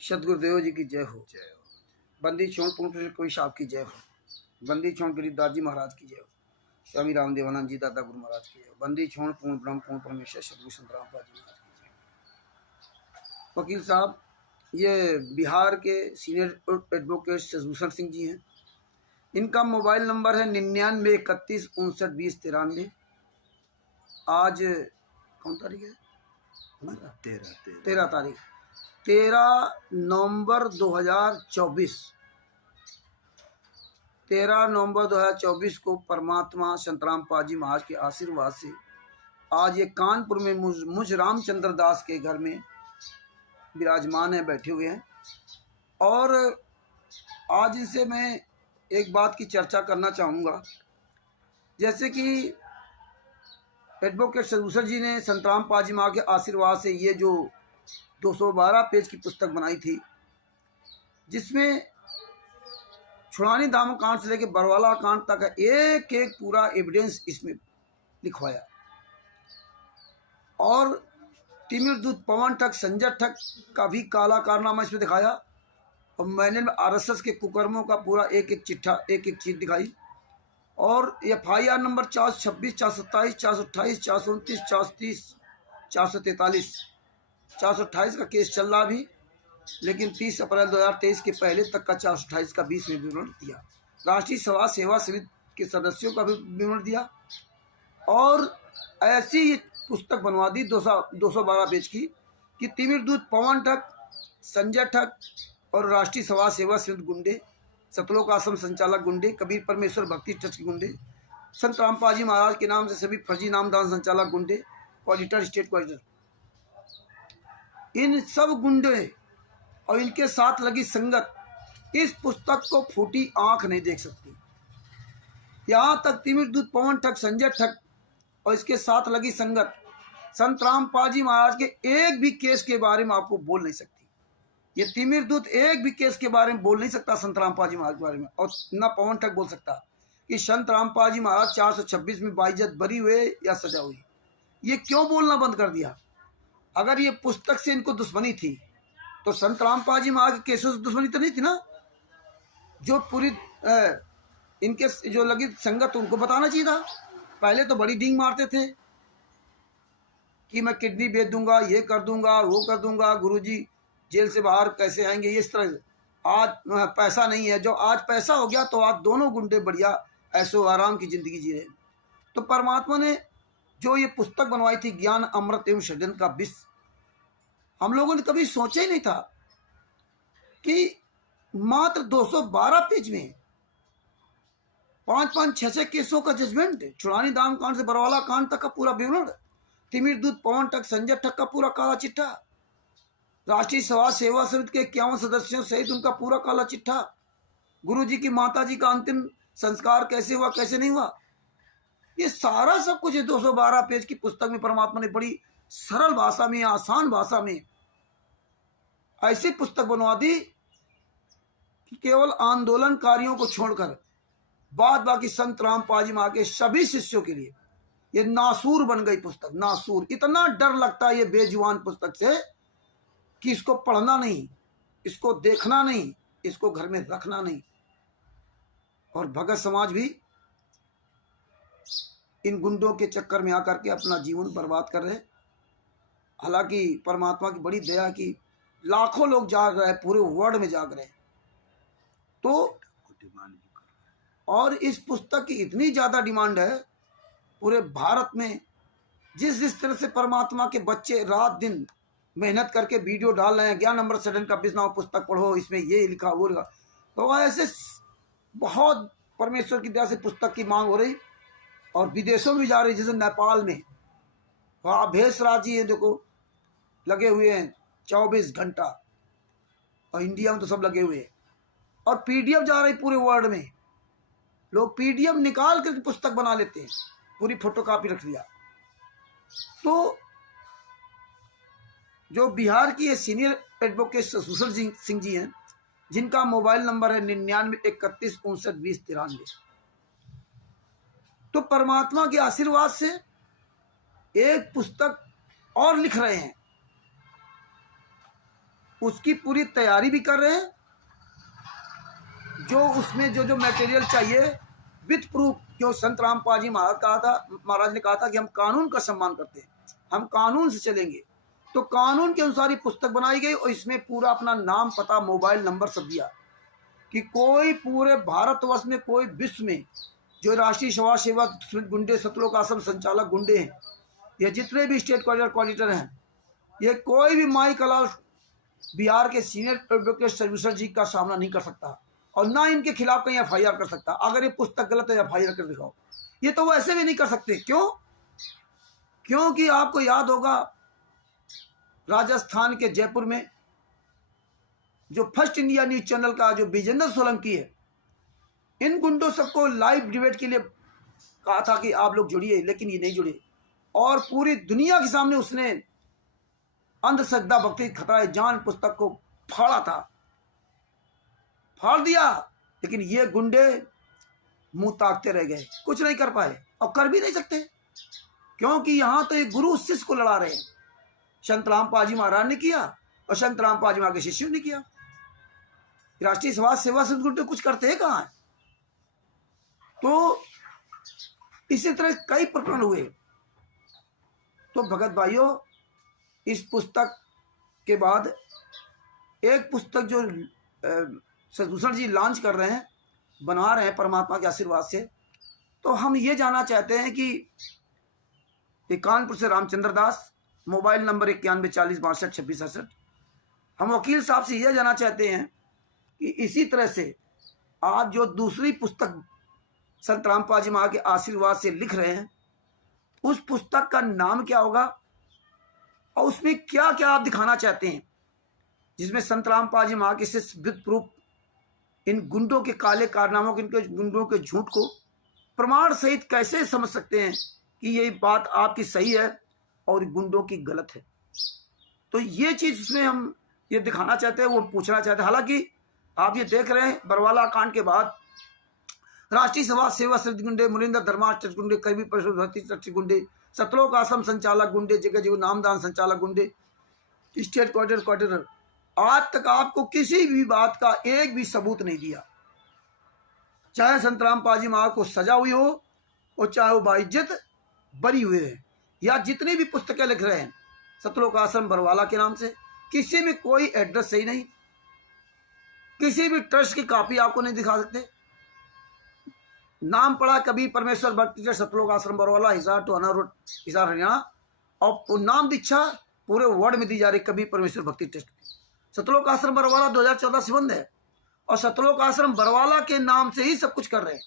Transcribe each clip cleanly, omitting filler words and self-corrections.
सदगुरुदेव जी की जय हो। बंदी छोड़ पूर्ण कोई साहब की जय हो। बंदी छोड़ गिरिदास जी महाराज की जय हो। स्वामी रामदेवानंद जी दादा गुरु महाराज की जय हो। बंदी छोड़ पूर्ण ब्रह्म पूर्ण परमेश्वर सदगुरु संत रामपाल जी महाराज की जय। वकील साहब, ये बिहार के सीनियर एडवोकेट शशिभूषण सिंह जी हैं। इनका मोबाइल नंबर है 99 31 59 20 93। आज कौन तारीख है? 13 तारीख 13 नवंबर 2024। 13 नवंबर 2024 को परमात्मा संत रामपाल जी महाराज के आशीर्वाद से आज ये कानपुर में मुझ रामचंद्र दास के घर में विराजमान है, बैठे हुए हैं। और आज इनसे मैं एक बात की चर्चा करना चाहूँगा। जैसे कि एडवोकेट शशिभूषण जी ने संत रामपाल जी महाराज के आशीर्वाद से ये जो 212 पेज की पुस्तक बनाई थी, जिसमें छुड़ानी दाम कांड से लेकर बरवाला कांड तक एक एक पूरा एविडेंस इसमें लिखवाया। और तिमिर दूत पवन ठग संजय ठग का भी काला कारनामा इसमें दिखाया। और मैंने आरएसएस के कुकर्मों का पूरा एक एक चिट्ठा, एक एक चीज दिखाई। और FIR नंबर 426 427 428 429 430 443 428 का केस चल रहा भी, लेकिन 30 अप्रैल 2023 के पहले तक का 428 का 20 में विवरण दिया। राष्ट्रीय सभा सेवा समिति के सदस्यों का भी विवरण दिया। और ऐसी पुस्तक बनवा दी 212 पेज की कि तिमिर दूत पवन ठग, संजय ठग और राष्ट्रीय सभा सेवा समिति गुंडे, सतलोक आश्रम संचालक गुंडे, कबीर परमेश्वर भक्ति ट्रस्ट के गुंडे, संत रामपाल जी महाराज के नाम से सभी फर्जी नामदान संचालक गुंडे, ऑडिटर, स्टेट ऑडिटर, इन सब गुंडे और इनके साथ लगी संगत इस पुस्तक को फूटी आंख नहीं देख सकती। यहां तक तिमिर दूत पवन ठग, संजय ठग और इसके साथ लगी संगत संत रामपाल जी महाराज के एक भी केस के बारे में आपको बोल नहीं सकती। ये तिमिर दूत एक भी केस के बारे में बोल नहीं सकता संत रामपाल जी महाराज के बारे में। और न पवन ठग बोल सकता कि संत रामपाल जी महाराज 426 में बाइज्जत बरी हुए या सजा हुई। ये क्यों बोलना बंद कर दिया? अगर ये पुस्तक से इनको दुश्मनी थी तो संत रामपाल जी महाराज के केसों से दुश्मनी तो नहीं थी ना। जो पूरी इनके जो लगी संगत उनको बताना चाहिए था। पहले तो बड़ी डींग मारते थे कि मैं किडनी बेच दूंगा, ये कर दूंगा, वो कर दूंगा, गुरुजी जेल से बाहर कैसे आएंगे, इस तरह से। आज पैसा नहीं है, जो आज पैसा हो गया तो आज दोनों गुंडे बढ़िया ऐसो आराम की जिंदगी जी रहे। तो परमात्मा ने जो ये पुस्तक बनवाई थी ज्ञान अमृत एवं षड्यंत्र का विष, हम लोगों ने कभी सोचा ही नहीं था कि मात्र 212 पेज में 5-5 6-6 केसों का जजमेंट, छुड़ानी दाम कांड से बरवाला कांड तक का पूरा विवरण, तिमिर दूत पवन ठग, संजय ठग का पूरा काला चिट्ठा, राष्ट्रीय सभा सेवा समिति के 51 सदस्यों सहित उनका पूरा काला चिट्ठा, गुरुजी की माता जी का अंतिम संस्कार कैसे हुआ कैसे नहीं हुआ, ये सारा सब कुछ 212 पेज की पुस्तक में परमात्मा ने बड़ी सरल भाषा में, आसान भाषा में ऐसी पुस्तक बनवा दी कि केवल आंदोलनकारियों को छोड़कर बाद बाकी संत रामपाल जी महाराज के सभी शिष्यों के लिए ये नासूर बन गई पुस्तक। नासूर, इतना डर लगता है ये बेजुबान पुस्तक से कि इसको पढ़ना नहीं, इसको देखना नहीं, इसको घर में रखना नहीं। और भगत समाज भी इन गुंडों के चक्कर में आकर के अपना जीवन बर्बाद कर रहे। हालांकि परमात्मा की बड़ी दया की लाखों लोग जाग रहे हैं, पूरे वर्ल्ड में जाग रहे हैं। तो और इस पुस्तक की इतनी ज्यादा डिमांड है पूरे भारत में। जिस तरह से परमात्मा के बच्चे रात दिन मेहनत करके वीडियो डाल रहे हैं, ज्ञान अमृत षड्यंत्र का विष नाम पुस्तक पढ़ो, इसमें ये लिखा वो लिखा, तो ऐसे बहुत परमेश्वर की दया से पुस्तक की मांग हो रही और विदेशों में भी जा रही। जैसे नेपाल में वहाँ भेषराज जी है, देखो लगे हुए हैं 24 घंटा, और इंडिया में तो सब लगे हुए हैं। और PDF जा रही पूरे वर्ल्ड में। लोग PDF निकाल कर पुस्तक बना लेते हैं, पूरी फोटोकॉपी रख लिया। तो जो बिहार की ये सीनियर एडवोकेट शशिभूषण सिंह जी हैं, जिनका मोबाइल नंबर है 99 31 59 20 93, तो परमात्मा के आशीर्वाद से एक पुस्तक और लिख रहे हैं उसकी पूरी तैयारी भी कर रहे हैं, जो उसमें जो जो मटेरियल चाहिए विथ प्रूफ। जो संत रामपाल जी महाराज ने कहा था कि हम कानून का सम्मान करते हैं, हम कानून से चलेंगे, तो कानून के अनुसार ही पुस्तक बनाई गई और इसमें पूरा अपना नाम, पता, मोबाइल नंबर सब दिया कि कोई पूरे भारतवर्ष में, कोई विश्व में जो राष्ट्रीय समाज सेवा गुंडे, सतलोक आश्रम संचालक गुंडे हैं, ये जितने भी स्टेट कोऑर्डिनेटर हैं, ये कोई भी माई कलाल बिहार के सीनियर एडवोकेट सर्विसर जी का सामना नहीं कर सकता और ना इनके खिलाफ कहीं एफआईआर कर सकता। अगर ये पुस्तक गलत है एफआईआर कर दिखाओ, ये तो वैसे भी नहीं कर सकते। क्यों? क्योंकि आपको याद होगा राजस्थान के जयपुर में जो फर्स्ट इंडिया न्यूज चैनल का जो विजेंद्र सोलंकी है, इन गुंडों सबको लाइव डिबेट के लिए कहा था कि आप लोग जुड़िए, लेकिन ये नहीं जुड़े और पूरी दुनिया के सामने उसने अंधश्रद्धा भक्ति खतरा जान पुस्तक को फाड़ा था, फाड़ दिया। लेकिन ये गुंडे मुंह ताकते रह गए, कुछ नहीं कर पाए और कर भी नहीं सकते, क्योंकि यहां तो एक गुरु शिष्य को लड़ा रहे हैं। संत रामपाल जी महाराज ने किया और संत रामपाल जी महाराज के शिष्यों ने किया। राष्ट्रीय समाज सेवा से गुंडे कुछ करते हैं कहाँ? तो इसी तरह कई प्रकरण हुए। तो भगत भाइयों, इस पुस्तक के बाद एक पुस्तक जो सदभूषण जी लॉन्च कर रहे हैं, बना रहे हैं परमात्मा के आशीर्वाद से, तो हम ये जानना चाहते हैं कि कानपुर से रामचंद्र दास, मोबाइल नंबर 9140626667। हम वकील साहब से यह जानना चाहते हैं कि इसी तरह से आप जो दूसरी पुस्तक संत रामपाल जी महाराज के आशीर्वाद से लिख रहे हैं, उस पुस्तक का नाम क्या होगा और उसमें क्या क्या आप दिखाना चाहते हैं, जिसमें संत रामपाल जी महाराज के शिष्य विद प्रूफ इन गुंडों के काले कारनामों के, इनके गुंडों के झूठ को प्रमाण सहित कैसे समझ सकते हैं कि ये बात आपकी सही है और गुंडों की गलत है। तो ये चीज उसमें हम ये दिखाना चाहते हैं, वो पूछना चाहते हैं। हालांकि आप ये देख रहे हैं बरवाला कांड के बाद राष्ट्रीय समाज सेवा समिति गुंडे, मुनिंदर धर्मार्थ गुंडे, कवि परिषद भर्ती ट्रस्ट गुंडे, सतलोक आश्रम संचालक गुंडे, जगह जगह नामदान संचालक गुंडे, स्टेट कोऑर्डिनेटर, आज तक आपको किसी भी बात का एक भी सबूत नहीं दिया। चाहे संत रामपाल जी महाराज को सजा हुई हो और चाहे वो बाइज्जत बरी हुए हैं, या जितनी भी पुस्तकें लिख रहे हैं सतलोक आश्रम बरवाला के नाम से, किसी में कोई एड्रेस सही नहीं, किसी भी ट्रस्ट की कॉपी आपको नहीं दिखा सकते। नाम पड़ा कभी परमेश्वर भक्ति ट्रस्ट सतलोक आश्रम बरवाला, हिसार टोहाना रोड, हिसार हरियाणा, और नाम दीक्षा पूरे वर्ड में दी जा रही कभी परमेश्वर भक्ति ट्रस्ट। सतलोक आश्रम बरवाला 2014 से बंद है और सतलोक आश्रम बरवाला के नाम से ही सब कुछ कर रहे हैं,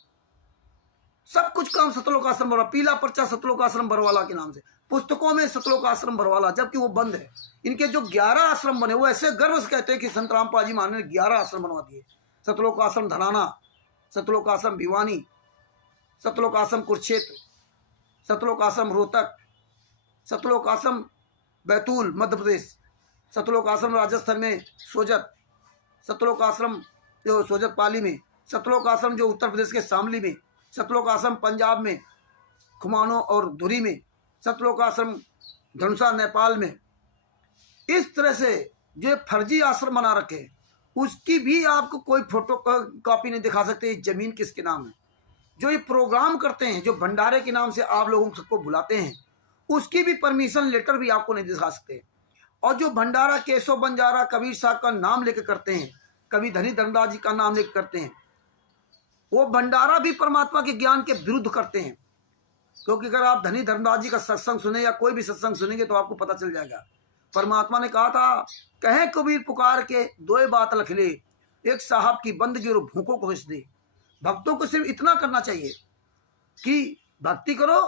सब कुछ काम सतलोक आश्रम बरवाला, पीला पर्चा सतलोक आश्रम बरवाला के नाम से, पुस्तकों में सतलोक आश्रम बरवाला, जबकि वो बंद है। इनके जो 11 आश्रम बने, वो ऐसे गर्व से कहते हैं कि संत रामपाल जी महाराज ने 11 आश्रम बनवा दिए। सतलोक आश्रम धनाना, सतलोक आश्रम भिवानी, सतलोक आश्रम कुरुक्षेत्र, सतलोक आश्रम रोहतक, सतलोक आश्रम बैतूल मध्य प्रदेश, सतलोक आश्रम राजस्थान में सोजत, सतलोक आश्रम जो सोजत पाली में, सतलोक आश्रम जो उत्तर प्रदेश के शामली में, सतलोक आश्रम पंजाब में खुमानो और धुरी में, सतलोक आश्रम धनुषा नेपाल में। इस तरह से जो फर्जी आश्रम बना रखे, उसकी भी आपको कोई फोटो कॉपी नहीं दिखा सकते जमीन किसके नाम है। जो ये प्रोग्राम करते हैं, जो भंडारे के नाम से आप लोगों सबको बुलाते हैं, उसकी भी परमिशन लेटर भी आपको नहीं दिखा सकते। और जो भंडारा केशव बंजारा कबीर साहब का नाम लेकर करते हैं, कभी धनी धनराज जी का नाम लेकर करते हैं, वो भंडारा भी परमात्मा के ज्ञान के विरुद्ध करते हैं। क्योंकि अगर आप धनी धनराज जी का सत्संग सुने या कोई भी सत्संग सुनेंगे तो आपको पता चल जाएगा। परमात्मा ने कहा था, कहे कबीर पुकार के दो बात लख ले, एक साहब की बंदगी और भूखों को हंस दे। भक्तों को सिर्फ इतना करना चाहिए कि भक्ति करो।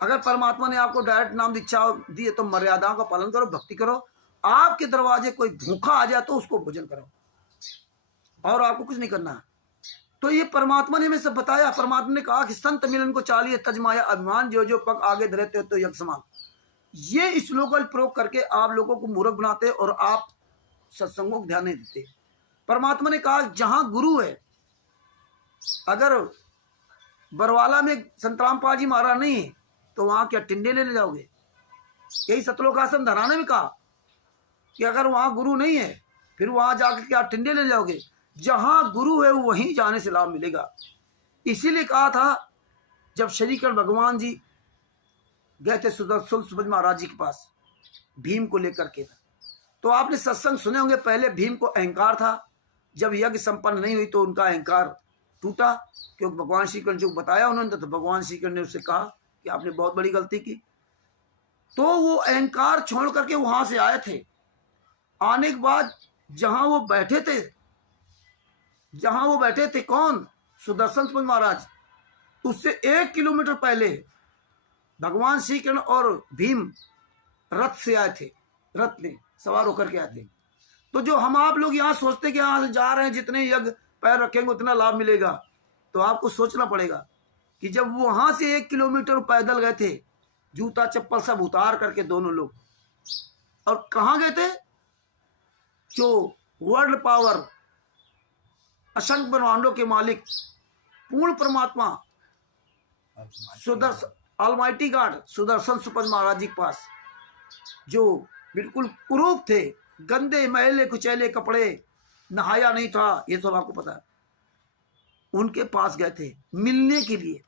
अगर परमात्मा ने आपको डायरेक्ट नाम दीक्षा दी है तो मर्यादाओं का पालन करो, भक्ति करो। आपके दरवाजे कोई भूखा आ जाए तो उसको भोजन करो, और आपको कुछ नहीं करना। तो ये परमात्मा ने हमें सब बताया। परमात्मा ने कहा कि संत मिलन को चालिए तजमाया अभिमान, जो जो पग आगे धरते हो तो यज्ञ समान। ये श्लोक प्रयोग करके आप लोगों को मूर्ख बनाते और आप सत्संगों को ध्यान नहीं देते। परमात्मा ने कहा जहां गुरु है, अगर बरवाला में संत रामपाल जी महाराज नहीं है तो वहां क्या टिंडे लेने जाओगे? यही सतलोक आश्रम धराने में कहा कि अगर वहां गुरु नहीं है फिर वहां जाकर के आप टिंडे ले जाओगे। जहां गुरु है वहीं जाने से लाभ मिलेगा। इसीलिए कहा था जब श्री कृष्ण भगवान जी गए थे सुदर्शन सुपज महाराज जी के पास भीम को लेकर के, तो आपने सत्संग सुने होंगे। पहले भीम को अहंकार था, जब यज्ञ संपन्न नहीं हुई तो उनका अहंकार टूटा, क्योंकि भगवान श्री कृष्ण जो बताया उन्होंने, तो भगवान श्री कृष्ण ने उससे कहा कि आपने बहुत बड़ी गलती की। तो वो अहंकार छोड़ करके वहां से आए थे। आने के बाद जहां वो बैठे थे कौन? सुदर्शन सुपज महाराज। उससे 1 किलोमीटर पहले भगवान श्री कृष्ण और भीम रथ से आए थे, रथ में सवार होकर के आए थे। तो जो हम आप लोग यहाँ सोचते कि यहाँ से जा रहे हैं, जितने यज्ञ पैर रखेंगे उतना लाभ मिलेगा, तो आपको सोचना पड़ेगा कि जब वो वहां से 1 किलोमीटर पैदल गए थे, जूता चप्पल सब उतार करके दोनों लोग, और कहाँ गए थे? जो वर्ल्ड पावर, असंख्य ब्रह्मांडों के मालिक, पूर्ण परमात्मा, सुदर्शन ऑलमाइटी गॉड सुदर्शन सुपज महाराज जी के पास, जो बिल्कुल कुरूप थे, गंदे मैले कुचैले कपड़े, नहाया नहीं था, ये सब आपको पता है। उनके पास गए थे मिलने के लिए।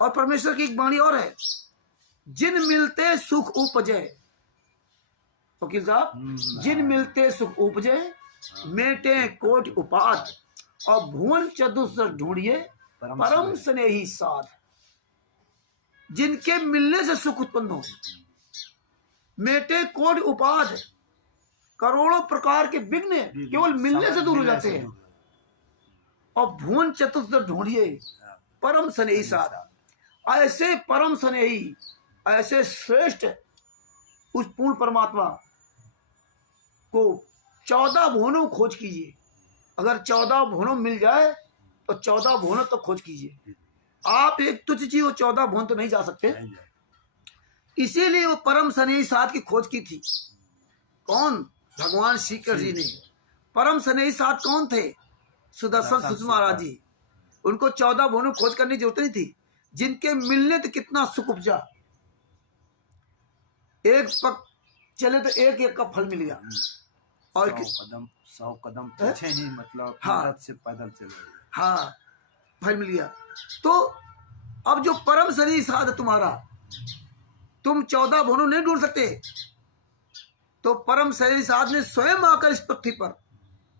और परमेश्वर की एक वाणी और है, जिन मिलते सुख उपजे, वकील साहब, जिन मिलते सुख उपजे, मेटे कोट उपाद, और भुवन चतुर्थ ढूंढिए परम स्नेही साध। जिनके मिलने से सुख उत्पन्न हो, मेटे कोट उपाद, करोड़ों प्रकार के विघ्न केवल मिलने से दूर हो जाते हैं। और भुवन चतुर्थ ढूंढिए परम स्नेही साध। ऐसे परम स्नेही, ऐसे श्रेष्ठ उस पूर्ण परमात्मा को 14 भुवनों खोज कीजिए। अगर 14 भुवनों मिल जाए तो 14 भुवनों तो खोज कीजिए। आप एक तुच्छ जीव 14 भुवन तो नहीं जा सकते। इसीलिए वो परम स्नेही साध की खोज की थी। कौन? भगवान श्री कृष्ण जी ने। परम स्नेही साध कौन थे? सुदर्शन सुपज महाराज जी। उनको 14 भुवनों खोज करने की जरूरत नहीं थी। जिनके मिलने तो कितना सुख उपजा। एक पग चले तो एक का फल मिल गया। और 100 कदम पीछे ही, मतलब हाँ, से पैदल चले, हाँ, फल मिल गया। तो अब जो परम स्नेही साध है तुम्हारा, तुम 14 भुवनों नहीं ढूंढ सकते। तो परम स्नेही साध ने स्वयं आकर इस पृथ्वी पर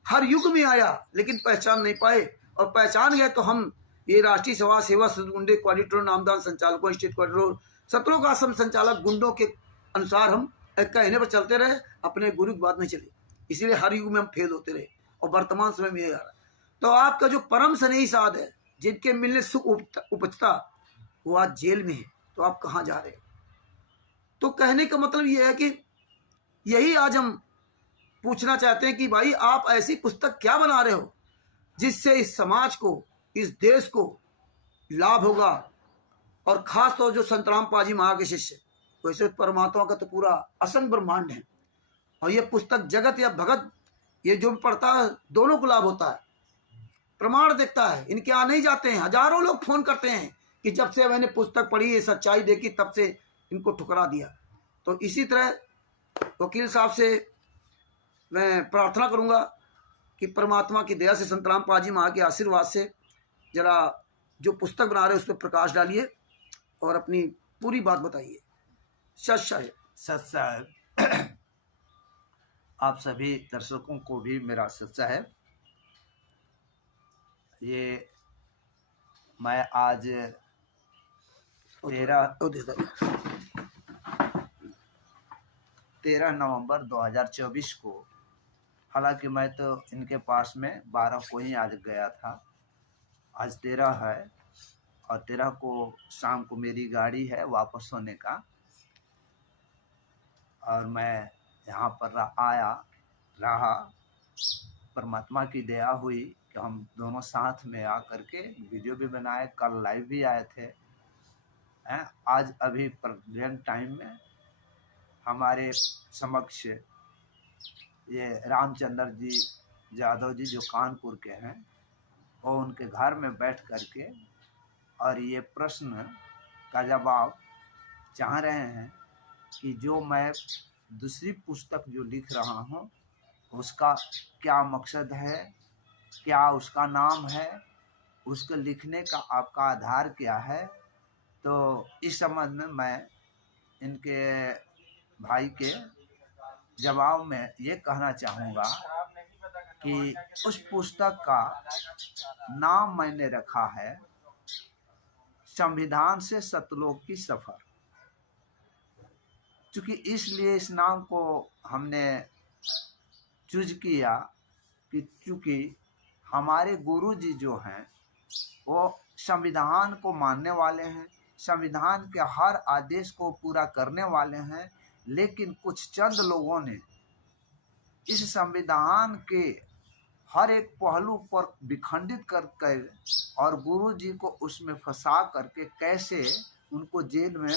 हर युग में आया, लेकिन पहचान नहीं पाए। और पहचान गए तो हम ये राष्ट्रीय समाज सेवा गुंडे क्वालिटर नामदान संचालकों, स्टेट क्वालिटर, सत्रों का आश्रम संचालक गुंडों के अनुसार हम कहने पर चलते रहे, अपने गुरु की बात नहीं चली। इसीलिए हर युग में हम फेल होते रहे, और वर्तमान समय में ये आ रहा। तो आपका जो परम स्नेही साध है, जिनके मिलने सुख उपजता, वो आज जेल में है। तो आप कहाँ जा रहे हैं? तो कहने का मतलब ये है कि यही आज हम पूछना चाहते हैं कि भाई आप ऐसी पुस्तक क्या बना रहे हो जिससे इस समाज को, इस देश को लाभ होगा। और खास तौर जो संतराम पाजी महा के शिष्य, वैसे परमात्मा का तो पूरा असंख्य ब्रह्मांड है। और ये पुस्तक जगत या भगत, ये जो भी पढ़ता है दोनों को लाभ होता है। प्रमाण देखता है, इनके यहाँ नहीं जाते हैं। हजारों लोग फोन करते हैं कि जब से मैंने पुस्तक पढ़ी, ये सच्चाई देखी, तब से इनको ठुकरा दिया। तो इसी तरह वकील साहब से मैं प्रार्थना करूंगा कि परमात्मा की दया से, संतराम पाजी महा के आशीर्वाद से, जरा जो पुस्तक बना रहे हैं उस पर प्रकाश डालिए और अपनी पूरी बात बताइए। सच साहब। आप सभी दर्शकों को भी मेरा सच साहब। ये मैं आज 13 नवंबर 2024 को, हालांकि मैं तो इनके पास में 12 को ही आज गया था। आज 13 है, और 13 को शाम को मेरी गाड़ी है वापस होने का। और मैं यहाँ पर आया रहा। परमात्मा की दया हुई कि हम दोनों साथ में आ करके वीडियो भी बनाए, कल लाइव भी आए थे। आज अभी प्रेजेंट टाइम में हमारे समक्ष ये रामचंद्र जी यादव जी, जो कानपुर के हैं, वो उनके घर में बैठ करके और ये प्रश्न का जवाब चाह रहे हैं कि जो मैं दूसरी पुस्तक जो लिख रहा हूँ उसका क्या मकसद है, क्या उसका नाम है, उसको लिखने का आपका आधार क्या है, तो इस संबंध में मैं इनके भाई के जवाब में ये कहना चाहूँगा कि उस पुस्तक का नाम मैंने रखा है संविधान से सतलोक की सफ़र। चूँकि इसलिए इस नाम को हमने चूज किया कि चूँकि हमारे गुरु जी जो हैं वो संविधान को मानने वाले हैं, संविधान के हर आदेश को पूरा करने वाले हैं, लेकिन कुछ चंद लोगों ने इस संविधान के हर एक पहलू पर विखंडित करके और गुरु जी को उसमें फंसा करके कैसे उनको जेल में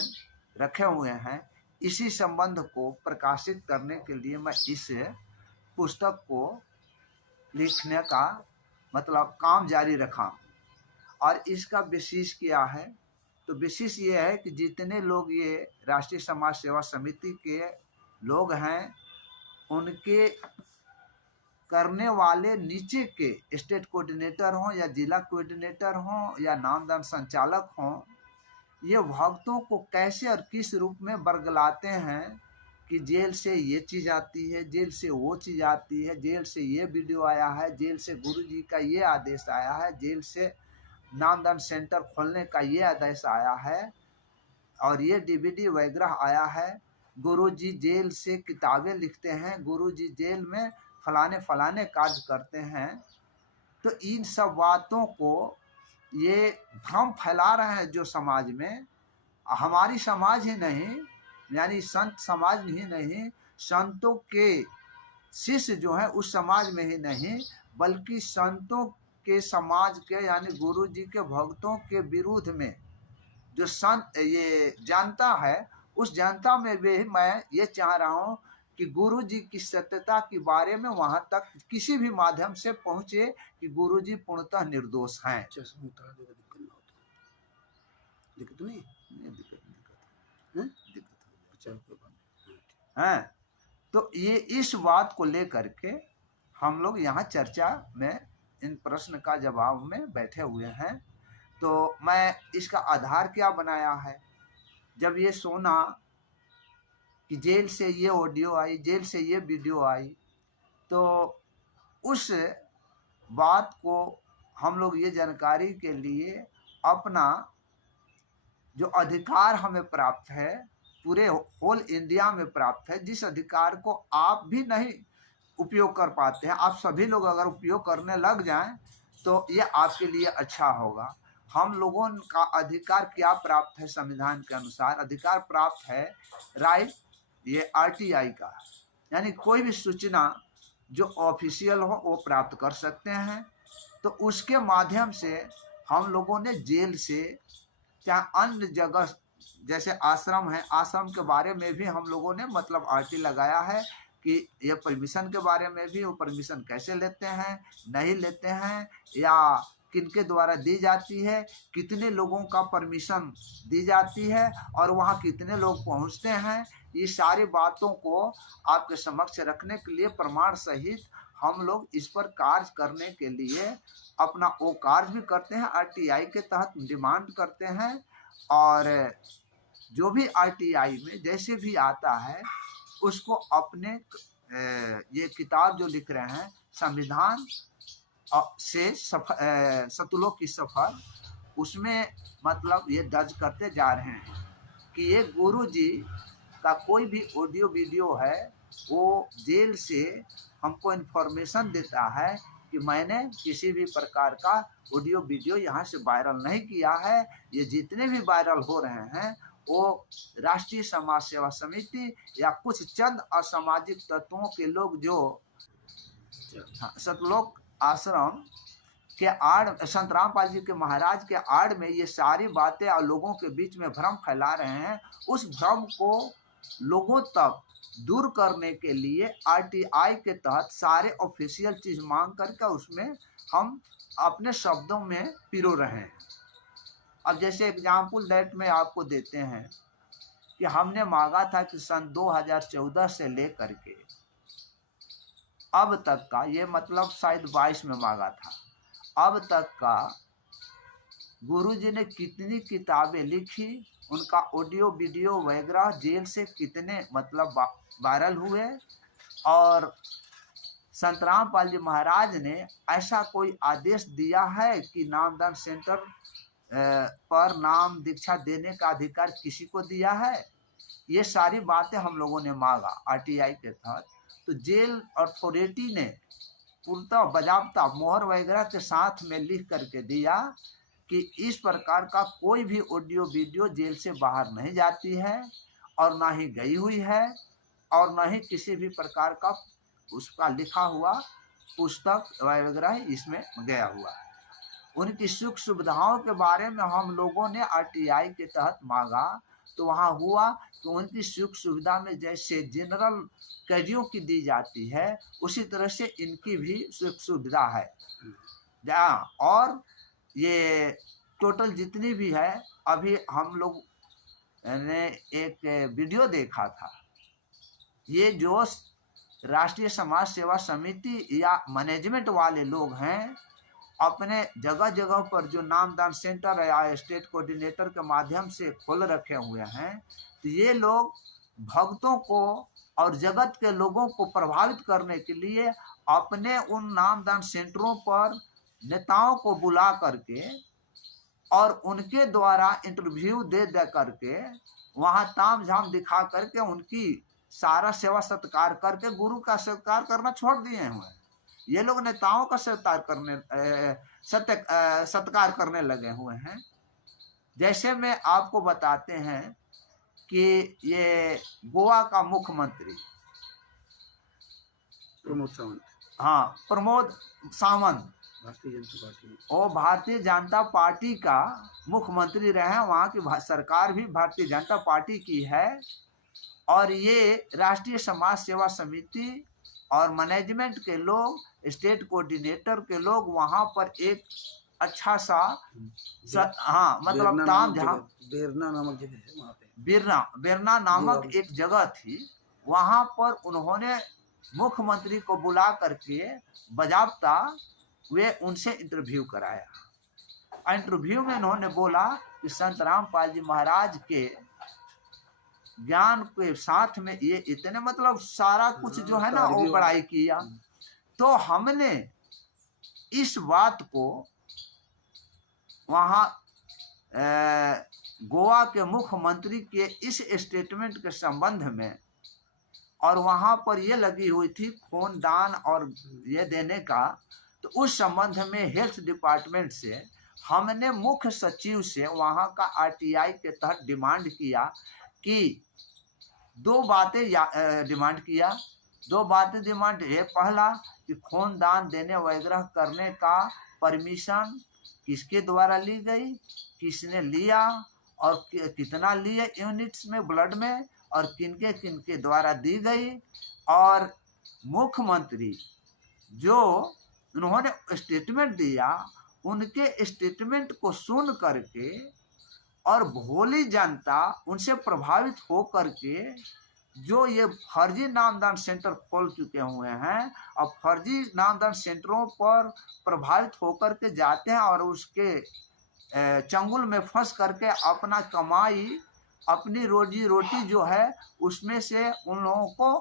रखे हुए हैं, इसी संबंध को प्रकाशित करने के लिए मैं इस पुस्तक को लिखने का मतलब काम जारी रखा। और इसका विशेष क्या है, तो विशेष ये है कि जितने लोग ये राष्ट्रीय समाज सेवा समिति के लोग हैं उनके करने वाले नीचे के स्टेट कोऑर्डिनेटर हों या जिला कोऑर्डिनेटर हों या नामदान संचालक हों, ये भक्तों को कैसे और किस रूप में बरगलाते हैं कि जेल से ये चीज़ आती है, जेल से वो चीज़ आती है, जेल से ये वीडियो आया है, जेल से गुरुजी का ये आदेश आया है, जेल से नामदान सेंटर खोलने का ये आदेश आया है और ये डीवीडी वगैरह आया है, गुरुजी जेल से किताबें लिखते हैं, गुरुजी जेल में फलाने फलाने कार्य करते हैं। तो इन सब बातों को ये भ्रम फैला रहे हैं जो समाज में, हमारी समाज ही नहीं यानी संत समाज ही नहीं, संतों के शिष्य जो है उस समाज में ही नहीं बल्कि संतों के समाज के यानी गुरु जी के भक्तों के विरुद्ध में जो संत ये जानता है, उस जनता में भी मैं ये चाह रहा हूँ कि गुरु जी की सत्यता के बारे में वहाँ तक किसी भी माध्यम से पहुँचे कि गुरु जी पूर्णतः निर्दोष हैं। दिक्कत नहीं है। तो ये इस बात को लेकर के हम लोग यहाँ चर्चा में इन प्रश्न का जवाब में बैठे हुए हैं। तो मैं इसका आधार क्या बनाया है, जब ये सुना कि जेल से ये ऑडियो आई, जेल से ये वीडियो आई, तो उस बात को हम लोग ये जानकारी के लिए अपना जो अधिकार हमें प्राप्त है पूरे होल इंडिया में प्राप्त है, जिस अधिकार को आप भी नहीं उपयोग कर पाते हैं, आप सभी लोग अगर उपयोग करने लग जाएं तो ये आपके लिए अच्छा होगा। हम लोगों का अधिकार क्या प्राप्त है, संविधान के अनुसार अधिकार प्राप्त है राइट ये आरटीआई का, यानी कोई भी सूचना जो ऑफिशियल हो वो प्राप्त कर सकते हैं। तो उसके माध्यम से हम लोगों ने जेल से क्या अन्य जगह जैसे आश्रम है, आश्रम के बारे में भी हम लोगों ने मतलब आरटी लगाया है कि ये परमिशन के बारे में भी, वो परमिशन कैसे लेते हैं, नहीं लेते हैं या किनके द्वारा दी जाती है, कितने लोगों का परमिशन दी जाती है और वहाँ कितने लोग पहुँचते हैं, ये सारी बातों को आपके समक्ष रखने के लिए प्रमाण सहित हम लोग इस पर कार्य करने के लिए अपना वो कार्य भी करते हैं, आरटीआई के तहत डिमांड करते हैं। और जो भी आरटीआई में जैसे भी आता है उसको अपने ये किताब जो लिख रहे हैं संविधान से सतलोक की सफ़र, उसमें मतलब ये दर्ज करते जा रहे हैं कि ये गुरु जी का कोई भी ऑडियो वीडियो है वो जेल से हमको इन्फॉर्मेशन देता है कि मैंने किसी भी प्रकार का ऑडियो वीडियो यहाँ से वायरल नहीं किया है, ये जितने भी वायरल हो रहे हैं वो राष्ट्रीय समाज सेवा समिति या कुछ चंद असामाजिक तत्वों के लोग जो सतलोक आश्रम के आड़ संत रामपाल जी के महाराज के आड़ में ये सारी बातें और लोगों के बीच में भ्रम फैला रहे हैं, उस भ्रम को लोगों तक दूर करने के लिए आरटीआई के तहत सारे ऑफिशियल चीज़ मांग करके उसमें हम अपने शब्दों में पिरो रहे हैं। अब जैसे एग्जाम्पल डेट में आपको देते हैं कि हमने मांगा था कि सन 2014 से लेकर के अब तक का, ये मतलब शायद 22 में मांगा था, अब तक का गुरुजी ने कितनी किताबें लिखी, उनका ऑडियो वीडियो वगैरह जेल से कितने मतलब वायरल हुए, और संत रामपाल जी महाराज ने ऐसा कोई आदेश दिया है कि नामदान सेंटर पर नाम दीक्षा देने का अधिकार किसी को दिया है? ये सारी बातें हम लोगों ने मांगा आरटीआई के तहत। तो जेल अथॉरिटी ने पूर्णतः बजाबता मोहर वगैरह के साथ में लिख करके दिया कि इस प्रकार का कोई भी ऑडियो वीडियो जेल से बाहर नहीं जाती है, और ना ही गई हुई है, और ना ही किसी भी प्रकार का उसका लिखा हुआ पुस्तक वगैरह इसमें गया हुआ। उनकी सुख सुविधाओं के बारे में हम लोगों ने आरटीआई के तहत मांगा, तो वहाँ हुआ कि उनकी सुख सुविधा में जैसे जनरल कैदियों की दी जाती है उसी तरह से इनकी भी सुख सुविधा है। और ये टोटल जितनी भी है, अभी हम लोग ने एक वीडियो देखा था, ये जो राष्ट्रीय समाज सेवा समिति या मैनेजमेंट वाले लोग हैं, अपने जगह जगह पर जो नामदान सेंटर या स्टेट कोऑर्डिनेटर के माध्यम से खोल रखे हुए हैं, तो ये लोग भक्तों को और जगत के लोगों को प्रभावित करने के लिए अपने उन नामदान सेंटरों पर नेताओं को बुला करके और उनके द्वारा इंटरव्यू दे करके वहाँ ताम झाम दिखा करके उनकी सारा सेवा सत्कार करके गुरु का सत्कार करना छोड़ दिए हुए हैं। ये लोग नेताओं का सत्कार करने लगे हुए हैं। जैसे में आपको बताते हैं कि ये गोवा का मुख्यमंत्री प्रमोद सावंत वो भारतीय जनता पार्टी का मुख्यमंत्री रहे हैं। वहाँ की सरकार भी भारतीय जनता पार्टी की है, और ये राष्ट्रीय समाज सेवा समिति और मैनेजमेंट के लोग, स्टेट कोऑर्डिनेटर के लोग वहाँ पर एक अच्छा सा मतलब ताम झाम, बेरना नामक जगह है वहाँ पे, बेरना नामक एक जगह थी, वहाँ पर उन्होंने मुख्यमंत्री को बुला करके बजाबता वे उनसे इंटरव्यू कराया। इंटरव्यू में उन्होंने बोला कि संत रामपाल जी महाराज के ज्ञान के साथ में ये इतने मतलब सारा कुछ जो है ना वो बड़ाई किया। तो हमने इस बात को वहाँ गोवा के मुख्यमंत्री के इस स्टेटमेंट के संबंध में, और वहाँ पर ये लगी हुई थी खून दान और ये देने का, तो उस संबंध में हेल्थ डिपार्टमेंट से हमने मुख्य सचिव से वहाँ का आरटीआई के तहत डिमांड किया कि दो बातें डिमांड है। पहला कि खून दान देने वगैरह करने का परमिशन किसके द्वारा ली गई, किसने लिया और कितना लिए यूनिट्स में ब्लड में, और किनके किनके द्वारा दी गई, और मुख्यमंत्री जो उन्होंने स्टेटमेंट दिया उनके स्टेटमेंट को सुन करके और भोली जनता उनसे प्रभावित हो करके जो ये फर्जी नामदान सेंटर खोल चुके हुए हैं और फर्जी नामदान सेंटरों पर प्रभावित होकर के जाते हैं और उसके चंगुल में फंस करके अपना कमाई, अपनी रोजी रोटी जो है उसमें से उन लोगों को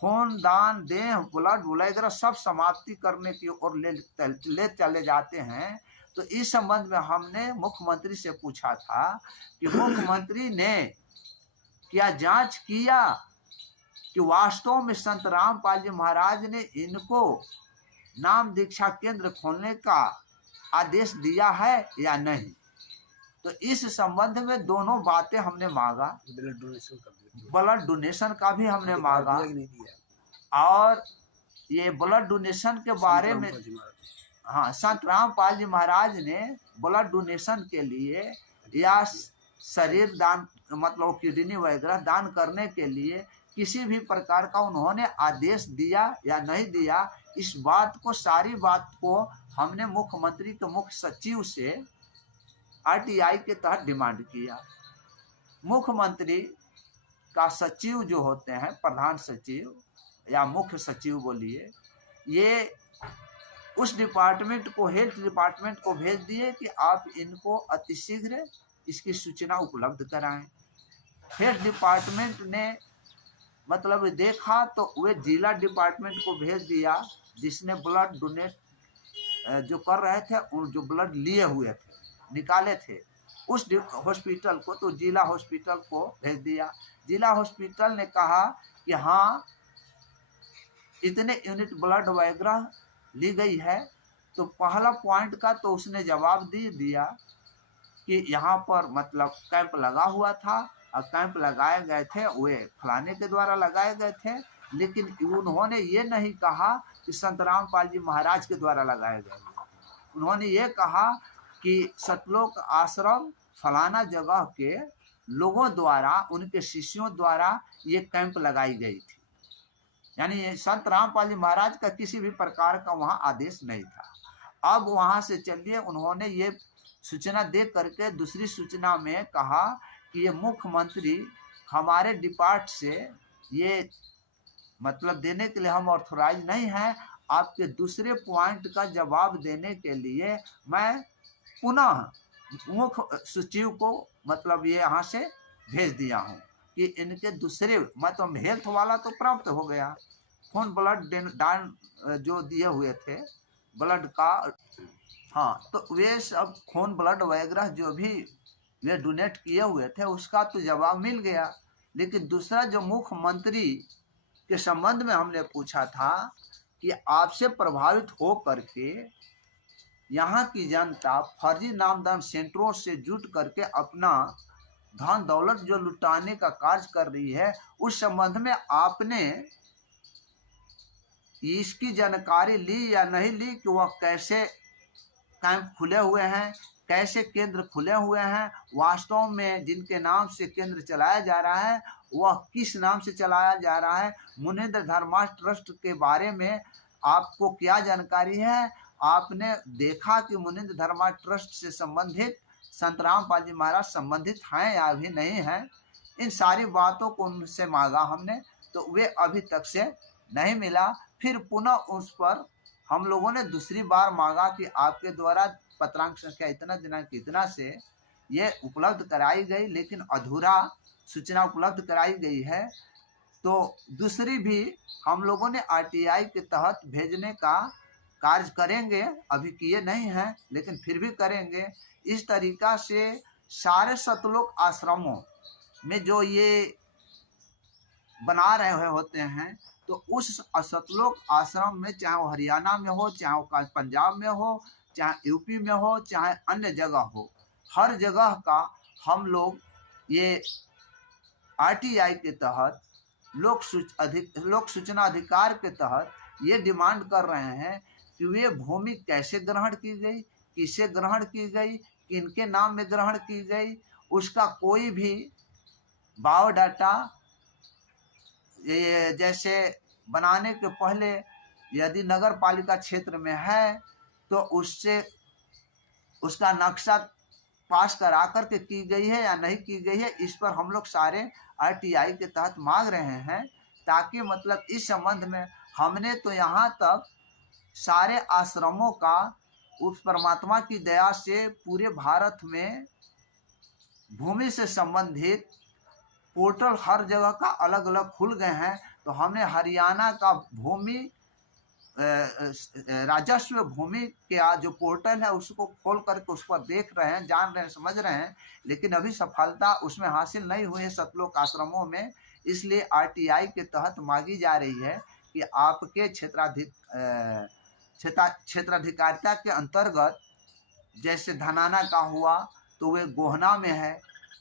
खून दान देह ब्लड वगैरह सब समाप्ति करने की ओर ले चले जाते हैं। तो इस संबंध में हमने मुख्यमंत्री से पूछा था कि मुख्यमंत्री ने क्या जांच किया कि वास्तव में संत रामपाल जी महाराज ने इनको नाम दीक्षा केंद्र खोलने का आदेश दिया है या नहीं। तो इस संबंध में दोनों बातें हमने मांगा, ब्लड डोनेशन का भी हमने मांगा, और ये ब्लड डोनेशन के बारे में संत रामपाल जी महाराज ने ब्लड डोनेशन के लिए या शरीर दान मतलब किडनी वगैरह दान करने के लिए किसी भी प्रकार का उन्होंने आदेश दिया या नहीं दिया, इस बात को सारी बात को हमने मुख्यमंत्री के मुख्य सचिव से आरटीआई के तहत डिमांड किया। मुख्यमंत्री का सचिव जो होते हैं, प्रधान सचिव या मुख्य सचिव बोलिए, ये उस डिपार्टमेंट को, हेल्थ डिपार्टमेंट को भेज दिए कि आप इनको अतिशीघ्र इसकी सूचना उपलब्ध कराएं। हेल्थ डिपार्टमेंट ने मतलब देखा तो वे जिला डिपार्टमेंट को भेज दिया, जिसने ब्लड डोनेट जो कर रहे थे, जो ब्लड लिए हुए थे, निकाले थे, उस हॉस्पिटल को, तो जिला हॉस्पिटल को भेज दिया। जिला हॉस्पिटल ने कहा कि हाँ इतने यूनिट ब्लड वगैरह ली गई है। तो पहला पॉइंट का तो उसने जवाब दे दिया कि यहाँ पर मतलब कैंप लगा हुआ था और कैंप लगाए गए थे वे फलाने के द्वारा लगाए गए थे, लेकिन उन्होंने ये नहीं कहा कि संत रामपाल जी महाराज के द्वारा लगाए गए। उन्होंने ये कहा कि सतलोक आश्रम फलाना जगह के लोगों द्वारा, उनके शिष्यों द्वारा ये कैंप लगाई गई थी। यानी संत रामपाल जी महाराज का किसी भी प्रकार का वहाँ आदेश नहीं था। अब वहाँ से चलिए, उन्होंने ये सूचना दे करके दूसरी सूचना में कहा कि ये मुख्यमंत्री हमारे डिपार्ट से ये मतलब देने के लिए हम ऑथोराइज नहीं हैं। आपके दूसरे पॉइंट का जवाब देने के लिए मैं पुनः मुख्य सचिव को मतलब ये यहाँ से भेज दिया हूँ कि इनके दूसरे मतलब हेल्थ वाला तो प्राप्त हो गया, खून ब्लड दान जो दिए हुए थे ब्लड का, हाँ, तो वे सब खून ब्लड वगैरह जो भी वे डोनेट किए हुए थे उसका तो जवाब मिल गया। लेकिन दूसरा जो मुख्यमंत्री के संबंध में हमने पूछा था कि आपसे प्रभावित हो करके यहाँ की जनता फर्जी नामदान सेंटरों से जुट करके अपना धन दौलत जो लुटाने का कार्य कर रही है, उस संबंध में आपने इसकी जानकारी ली या नहीं ली कि वह कैसे कैंप खुले हुए हैं, कैसे केंद्र खुले हुए हैं, वास्तव में जिनके नाम से केंद्र चलाया जा रहा है वह किस नाम से चलाया जा रहा है, मुनींद्र धर्मा ट्रस्ट के बारे में आपको क्या जानकारी है। आपने देखा कि मुनींद्र धर्मा ट्रस्ट से संबंधित संत रामपाल जी महाराज संबंधित हैं या अभी नहीं हैं। इन सारी बातों को उनसे मांगा हमने, तो वे अभी तक से नहीं मिला। फिर पुनः उस पर हम लोगों ने दूसरी बार मांगा कि आपके द्वारा पत्रांक संख्या इतना दिनांक इतना से ये उपलब्ध कराई गई, लेकिन अधूरा सूचना उपलब्ध कराई गई है। तो दूसरी भी हम लोगों ने आरटीआई के तहत भेजने का कार्य करेंगे, अभी किए नहीं हैं लेकिन फिर भी करेंगे। इस तरीका से सारे सतलोक आश्रमों में जो ये बना रहे होते हैं, तो उस सतलोक आश्रम में चाहे वो हरियाणा में हो, चाहे वो पंजाब में हो, चाहे यूपी में हो, चाहे अन्य जगह हो, हर जगह का हम लोग ये आरटीआई के तहत लोक सूचना अधिकार के तहत ये डिमांड कर रहे हैं कि वे भूमि कैसे ग्रहण की गई, किसे ग्रहण की गई, किनके नाम में ग्रहण की गई, उसका कोई भी बायोडाटा जैसे बनाने के पहले यदि नगर पालिका क्षेत्र में है तो उससे उसका नक्शा पास करा कर के की गई है या नहीं की गई है, इस पर हम लोग सारे आरटीआई के तहत मांग रहे हैं। ताकि मतलब इस संबंध में हमने तो यहाँ तक सारे आश्रमों का उस परमात्मा की दया से पूरे भारत में भूमि से संबंधित पोर्टल हर जगह का अलग अलग खुल गए हैं। तो हमने हरियाणा का भूमि राजस्व भूमि के जो पोर्टल है उसको खोल करके उस पर देख रहे हैं, जान रहे हैं, समझ रहे हैं, लेकिन अभी सफलता उसमें हासिल नहीं हुई है सतलोक आश्रमों में। इसलिए आरटीआई के तहत मांगी जा रही है कि आपके क्षेत्राधिकारिता के अंतर्गत जैसे धनाना का हुआ तो वे गोहना में है,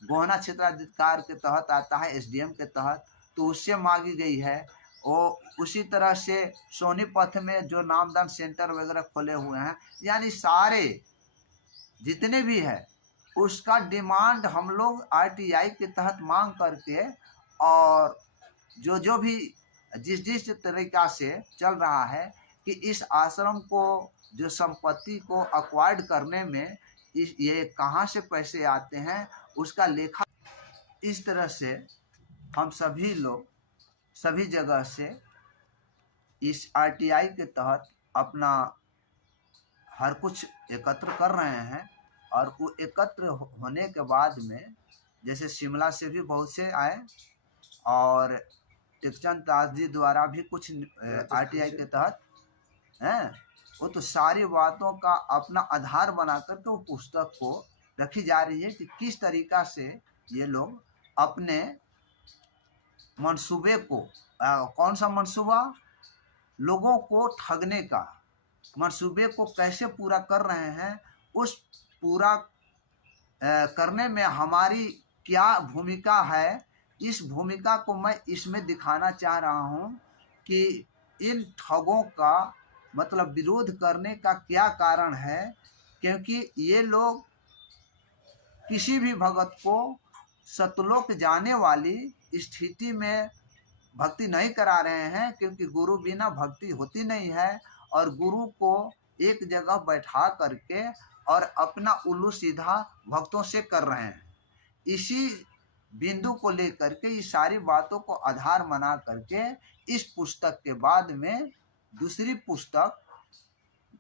गोहना क्षेत्राधिकार के तहत आता है, एसडीएम के तहत, तो उससे मांगी गई है। और उसी तरह से सोनीपत में जो नामदान सेंटर वगैरह खोले हुए हैं, यानी सारे जितने भी है उसका डिमांड हम लोग आरटीआई के तहत मांग करके, और जो भी जिस तरीका से चल रहा है कि इस आश्रम को जो संपत्ति को अक्वायर्ड करने में ये कहाँ से पैसे आते हैं उसका लेखा, इस तरह से हम सभी लोग सभी जगह से इस आरटीआई के तहत अपना हर कुछ एकत्र कर रहे हैं। और वो एकत्र होने के बाद में जैसे शिमला से भी बहुत से आए और टेकचंद दास जी द्वारा भी कुछ आरटीआई के तहत हैं, वो तो सारी बातों का अपना आधार बना करके वो पुस्तक को रखी जा रही है कि किस तरीका से ये लोग अपने मंसूबे को कौन सा मंसूबा, लोगों को ठगने का मंसूबे को कैसे पूरा कर रहे हैं। उस पूरा करने में हमारी क्या भूमिका है, इस भूमिका को मैं इसमें दिखाना चाह रहा हूँ कि इन ठगों का मतलब विरोध करने का क्या कारण है। क्योंकि ये लोग किसी भी भगत को सतलोक जाने वाली स्थिति में भक्ति नहीं करा रहे हैं, क्योंकि गुरु बिना भक्ति होती नहीं है। और गुरु को एक जगह बैठा करके और अपना उल्लू सीधा भक्तों से कर रहे हैं। इसी बिंदु को लेकर के इस सारी बातों को आधार बना करके इस पुस्तक के बाद में दूसरी पुस्तक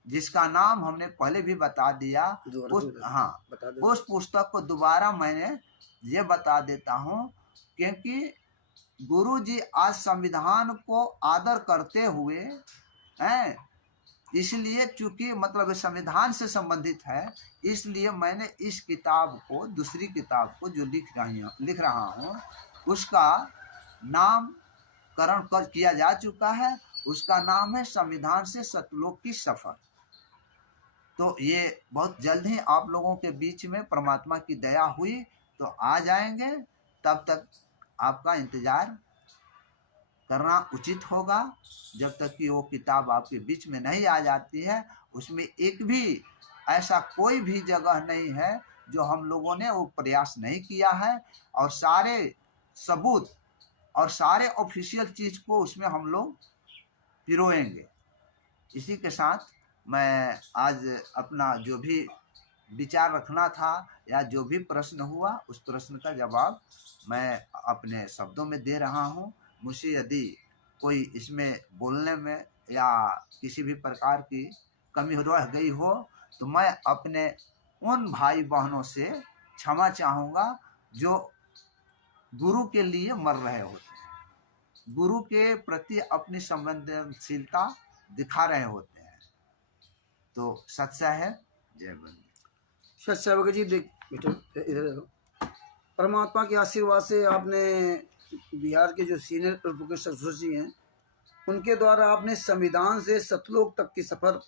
जिसका नाम हमने पहले भी बता दिया, उस पुस्तक को दोबारा मैंने ये बता देता हूँ। क्योंकि गुरु जी आज संविधान को आदर करते हुए हैं, इसलिए चूंकि मतलब संविधान से संबंधित है, इसलिए मैंने इस किताब को, दूसरी किताब को जो लिख रहा हूँ उसका नामकरण किया जा चुका है। उसका नाम है संविधान से सतलोक की सफर। तो ये बहुत जल्द ही आप लोगों के बीच में परमात्मा की दया हुई तो आ जाएंगे। तब तक आपका इंतजार करना उचित होगा। जब तक कि वो किताब आपके बीच में नहीं आ जाती है, उसमें एक भी ऐसा कोई भी जगह नहीं है जो हम लोगों ने वो प्रयास नहीं किया है। और सारे सबूत और सारे ऑफिशियल चीज़ को उसमें हम लोग पिरोएंगे। इसी के साथ मैं आज अपना जो भी विचार रखना था या जो भी प्रश्न हुआ, उस प्रश्न का जवाब मैं अपने शब्दों में दे रहा हूँ। मुझसे यदि कोई इसमें बोलने में या किसी भी प्रकार की कमी रह गई हो तो मैं अपने उन भाई बहनों से क्षमा चाहूँगा जो गुरु के लिए मर रहे होते हैं, गुरु के प्रति अपनी संवेदनशीलता दिखा रहे होते हैं। तो सत्य है। जय बंदे। सच्चा भगत जी देख बेटे इधर परमात्मा के आशीर्वाद से आपने बिहार के जो सीनियर प्रोफेसर जी हैं उनके द्वारा आपने संविधान से सतलोक तक की सफ़र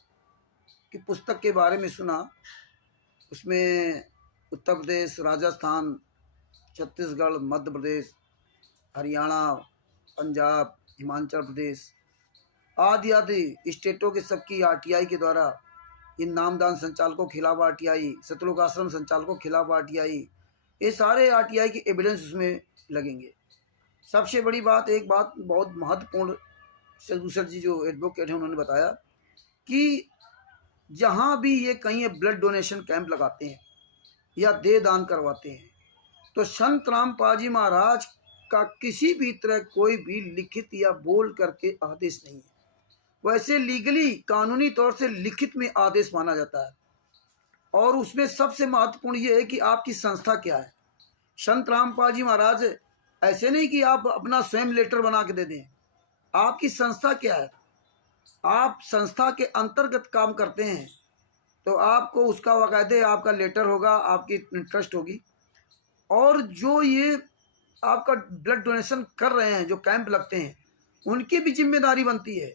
की पुस्तक के बारे में सुना। उसमें उत्तर प्रदेश, राजस्थान, छत्तीसगढ़, मध्य प्रदेश, हरियाणा, पंजाब, हिमाचल प्रदेश आदि आदि स्टेटों के सबकी आरटीआई के द्वारा इन नामदान संचालकों के खिलाफ आरटीआई, सतलोक आश्रम संचालकों के खिलाफ आरटीआई, ये सारे आरटीआई के एविडेंस उसमें लगेंगे। सबसे बड़ी बात, एक बात बहुत महत्वपूर्ण सदभूषण जी जो एडवोकेट हैं उन्होंने बताया कि जहाँ भी ये कहीं ब्लड डोनेशन कैंप लगाते हैं या देह दान करवाते हैं तो संत रामपाल जी महाराज का किसी भी तरह कोई भी लिखित या बोल करके आदेश नहीं है। वैसे लीगली कानूनी तौर से लिखित में आदेश माना जाता है। और उसमें सबसे महत्वपूर्ण ये है कि आपकी संस्था क्या है। संत रामपाल जी महाराज ऐसे नहीं कि आप अपना स्वयं लेटर बना के दे दें, आपकी संस्था क्या है। आप संस्था के अंतर्गत काम करते हैं तो आपको उसका बाकायदे आपका लेटर होगा, आपकी ट्रस्ट होगी। और जो ये आपका ब्लड डोनेशन कर रहे हैं, जो कैंप लगते हैं, उनकी भी जिम्मेदारी बनती है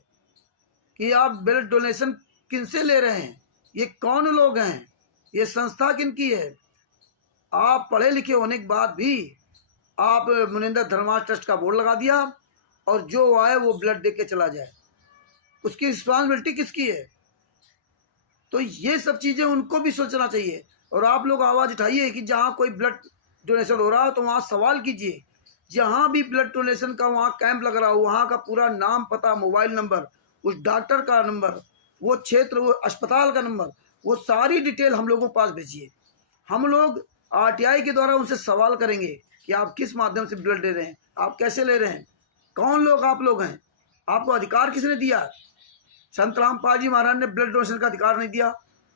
कि आप ब्लड डोनेशन किनसे ले रहे हैं, ये कौन लोग हैं, ये संस्था किनकी है। आप पढ़े लिखे होने के बाद भी आप मुनिंदर धर्मा ट्रस्ट का बोर्ड लगा दिया और जो आए वो ब्लड दे के चला जाए, उसकी रिस्पॉन्सिबिलिटी किसकी है। तो ये सब चीज़ें उनको भी सोचना चाहिए। और आप लोग आवाज़ उठाइए कि जहाँ कोई ब्लड डोनेशन हो रहा हो तो वहाँ सवाल कीजिए। जहाँ भी ब्लड डोनेशन का वहाँ कैंप लग रहा हो वहाँ का पूरा नाम, पता, मोबाइल नंबर, उस डॉक्टर का नंबर, वो क्षेत्र, वो अस्पताल का नंबर, वो सारी डिटेल हम लोगों के पास भेजिए। हम लोग आरटीआई के द्वारा उनसे सवाल करेंगे कि आप किस माध्यम से ब्लड ले रहे हैं, आप कैसे ले रहे हैं, कौन लोग आप लोग हैं, आपको अधिकार किसने दिया। संत रामपाल जी महाराज ने ब्लड डोनेशन का अधिकार नहीं दिया,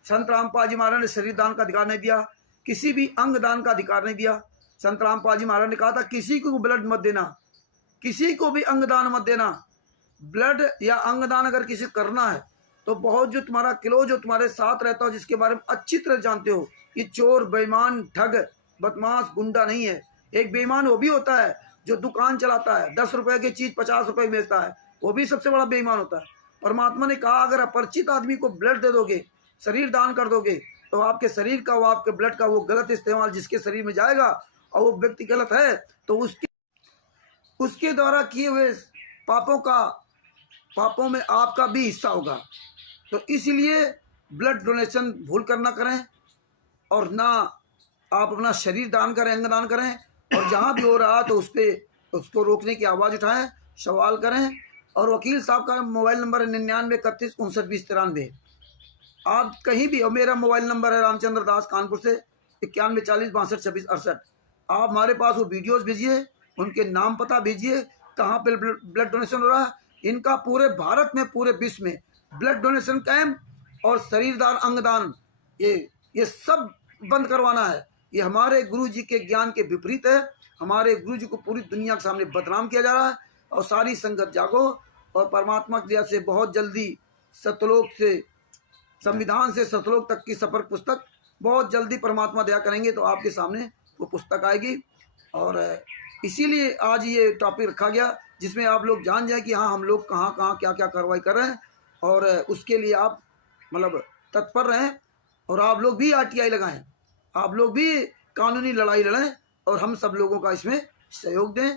संत रामपाल जी महाराज ने शरीर दान का अधिकार नहीं दिया, किसी भी अंग दान का अधिकार नहीं दिया। संत रामपाल जी महाराज ने कहा था किसी को ब्लड मत देना, किसी को भी अंग दान मत देना। ब्लड या अंग दान अगर किसी को करना है तो बहुत जो तुम्हारा किलो जो तुम्हारे साथ रहता हो, जिसके बारे में अच्छी तरह जानते हो, ये चोर बेईमान ठग बदमाश गुंडा नहीं है। एक बेईमान वो भी होता है जो दुकान चलाता है, 10 रुपए की चीज 50 रुपए में बेचता है, वो भी सबसे बड़ा बेईमान होता है। परमात्मा ने कहा अगर अपरिचित आदमी को ब्लड दे दोगे, शरीर दान कर दोगे, तो आपके शरीर का, वो आपके ब्लड का वो गलत इस्तेमाल जिसके शरीर में जाएगा और वो व्यक्ति गलत है तो उसके द्वारा किए हुए पापों में आपका भी हिस्सा होगा। तो इसलिए ब्लड डोनेशन भूल कर ना करें, और ना आप अपना शरीर दान करें, अंग दान करें, और जहाँ भी हो रहा तो उसको रोकने की आवाज़ उठाएं, सवाल करें। और वकील साहब का मोबाइल नंबर है 9931592093। आप कहीं भी, और मेरा मोबाइल नंबर है रामचंद्र दास कानपुर से 9140622668। आप हमारे पास वो वीडियोस भेजिए, उनके नाम पता भेजिए, कहाँ पे ब्लड डोनेशन हो रहा है। इनका पूरे भारत में, पूरे विश्व में ब्लड डोनेशन कैंप और शरीर दान, अंग दान, ये सब बंद करवाना है। ये हमारे गुरु जी के ज्ञान के विपरीत है। हमारे गुरु जी को पूरी दुनिया के सामने बदनाम किया जा रहा है। और सारी संगत जागो, और परमात्मा की दया से बहुत जल्दी सतलोक से, संविधान से सतलोक तक की सफर पुस्तक बहुत जल्दी परमात्मा दया करेंगे तो आपके सामने वो पुस्तक आएगी। और इसीलिए आज ये टॉपिक रखा गया जिसमें आप लोग जान जाएं कि हाँ हम लोग कहाँ कहाँ क्या क्या कार्रवाई कर रहे हैं, और उसके लिए आप मतलब तत्पर रहें। और आप लोग भी RTI लगाएं, आप लोग भी कानूनी लड़ाई लड़ें, और हम सब लोगों का इसमें सहयोग दें।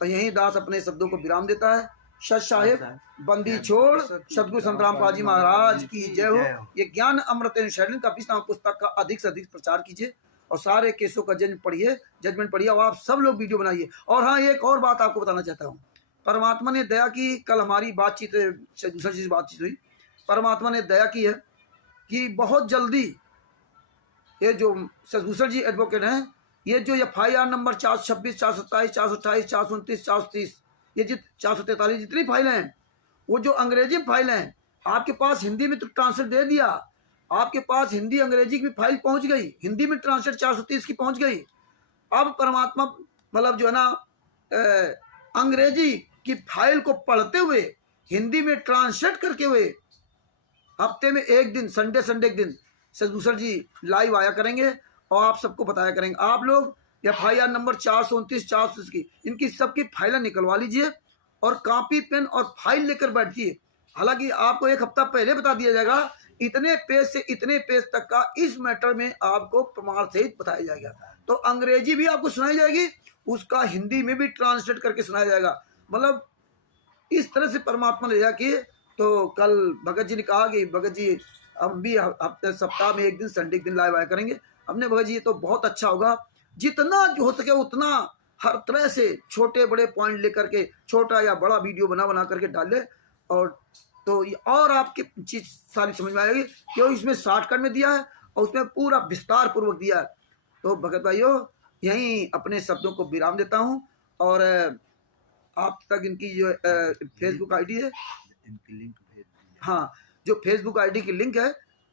और यहीं दास अपने शब्दों को विराम देता है। सत साहिब बंदी छोड़, सतगुरु संत रामपाल जी महाराज की जय हो। ये ज्ञान अमृत शरण का पुस्तक का अधिक से अधिक प्रचार कीजिए, और सारे केसों का जजमेंट पढ़िए, और आप सब लोग वीडियो बनाइए। और हाँ, एक और बात आपको बताना चाहता हूँ। परमात्मा ने दया की, कल हमारी दूसरी चीज बातचीत हुई, परमात्मा ने दया की है कि बहुत जल्दी ये जो सदभूषण जी एडवोकेट हैं, ये जो FIR नंबर 426, 427, 428, 429, 430, ये 443 जितनी फाइलें हैं, वो जो अंग्रेजी फाइल हैं, आपके पास हिंदी में तो ट्रांसलेट दे दिया, आपके पास हिंदी अंग्रेजी की भी फाइल पहुंच गई, हिंदी में ट्रांसलेट 430 की पहुंच गई। अब परमात्मा मतलब जो है ना, अंग्रेजी की फाइल को पढ़ते हुए हिंदी में ट्रांसलेट करके हुए हफ्ते में एक दिन, संडे एक दिन सदभूषण जी लाइव आया करेंगे, और आप सबको बताया करेंगे। आप लोग FIR नंबर 429, 430 की, इनकी सबकी फाइलें निकलवा लीजिए, और कॉपी पेन और फाइल लेकर बैठिए। हालांकि आपको एक हफ्ता पहले बता दिया जाएगा, इतने पेज से इतने पेज तक का इस मैटर में आपको प्रमाण सहित बताया जाएगा। तो अंग्रेजी भी आपको सुनाई जाएगी, उसका हिंदी में भी ट्रांसलेट करके सुनाया जाएगा। मतलब इस तरह से परमात्मा ने दया की। तो कल भगत जी ने कहा कि भगत जी हम भी हफ्ते सप्ताह में एक दिन, संडे के दिन लाइव आया करेंगे। हमने भगत जी ये तो बहुत अच्छा होगा, जितना हो सके उतना हर तरह से छोटे बड़े पॉइंट लेकर के छोटा या बड़ा वीडियो बना करके डाले, और तो और आपकी चीज सारी समझ में आएगी। क्यों इसमें शॉर्टकट में दिया है और उसमें पूरा विस्तार पूर्वक दिया है। तो भगत भाइयों, यहीं अपने शब्दों को विराम देता हूँ, और आप तक इनकी जो फेसबुक आईडी है, इनकी लिंक भेज दीजिए। हाँ, जो फेसबुक आईडी की लिंक है,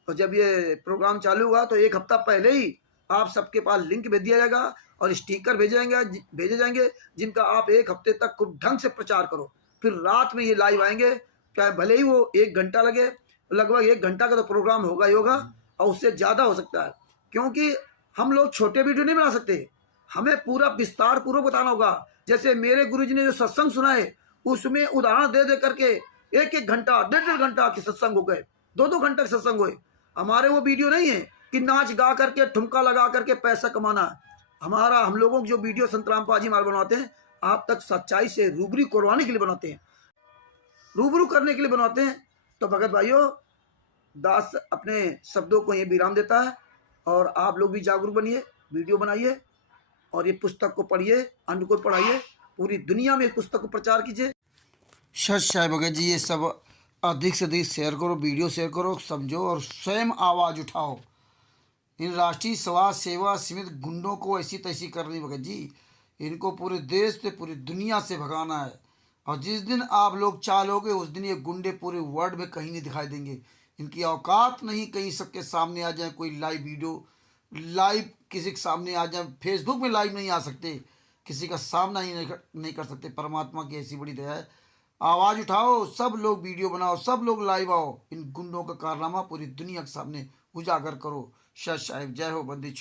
और जब ये प्रोग्राम चालू हुआ तो एक हफ्ता पहले ही आप सबके पास लिंक भेज दिया जाएगा, और स्टिकर भेजे जाएंगे जिनका आप एक हफ्ते तक खूब ढंग से प्रचार करो। फिर रात में ये लाइव आएंगे, चाहे भले ही वो 1 घंटा लगे, लगभग 1 घंटा का तो प्रोग्राम होगा ही होगा, और उससे ज़्यादा हो सकता है, क्योंकि हम लोग छोटे वीडियो नहीं बना सकते, हमें पूरा विस्तार पूर्वक बताना होगा। जैसे मेरे गुरुजी ने जो सत्संग सुना है, उसमें उदाहरण दे करके 1-1 घंटा, 1.5 घंटा के सत्संग हो गए, 2-2 घंटे के सत्संग हुए। हमारे वो वीडियो नहीं है कि नाच गा करके, ठुमका लगा करके पैसा कमाना है। हम लोगों की जो वीडियो संत रामपाल जी महाराज बनवाते हैं, आप तक सच्चाई से रूबरू करवाने के लिए बनाते हैं, रूबरू करने के लिए बनवाते हैं। तो भगत भाइयों, दास अपने शब्दों को ये विराम देता है, और आप लोग भी जागरूक बनिए, वीडियो बनाइए, और ये पुस्तक को पढ़िए, अन्य को पढ़ाइए, पूरी दुनिया में इस पुस्तक को प्रचार कीजिए। सच भगत जी, ये सब अधिक से अधिक शेयर करो, वीडियो शेयर करो, समझो, और स्वयं आवाज़ उठाओ। इन राष्ट्रीय समाज सेवा सीमित गुंडों को ऐसी तैसी कर रही भगत जी, इनको पूरे देश से पूरी दुनिया से भगाना है। और जिस दिन आप लोग चालोगे उस दिन ये गुंडे पूरे वर्ल्ड में कहीं नहीं दिखाई देंगे। इनकी औकात नहीं कहीं सबके सामने आ जाए, कोई लाइव वीडियो लाइव किसी के सामने आ जाए, फेसबुक में लाइव नहीं आ सकते, किसी का सामना ही नहीं कर सकते। परमात्मा की ऐसी बड़ी दया है। आवाज़ उठाओ, सब लोग वीडियो बनाओ, सब लोग लाइव आओ, इन गुंडों का कारनामा पूरी दुनिया के सामने उजागर करो। सत साहिब, जय हो बंदी छोड़।